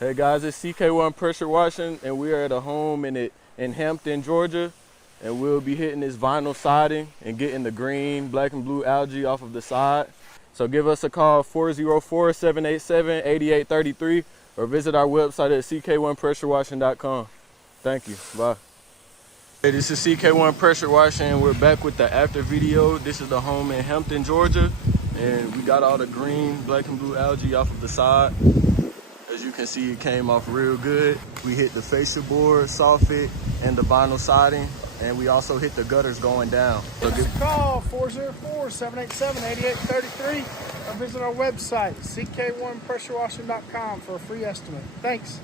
Hey guys, it's CK1 Pressure Washing, and we are at a home in Hampton, Georgia, and we'll be hitting this vinyl siding and getting the green, black and blue algae off of the side. So give us a call, 404-787-8833, or visit our website at ck1pressurewashing.com. Thank you. Bye. Hey, this is CK1 Pressure Washing, and we're back with the after video. This is the home in Hampton, Georgia, and we got all the green, black and blue algae off of the side. As you can see, it came off real good. We hit the fascia board, soffit, and the vinyl siding, and we also hit the gutters going down. So give us a call, 404-787-8833, or visit our website, ck1pressurewashing.com, for a free estimate. Thanks.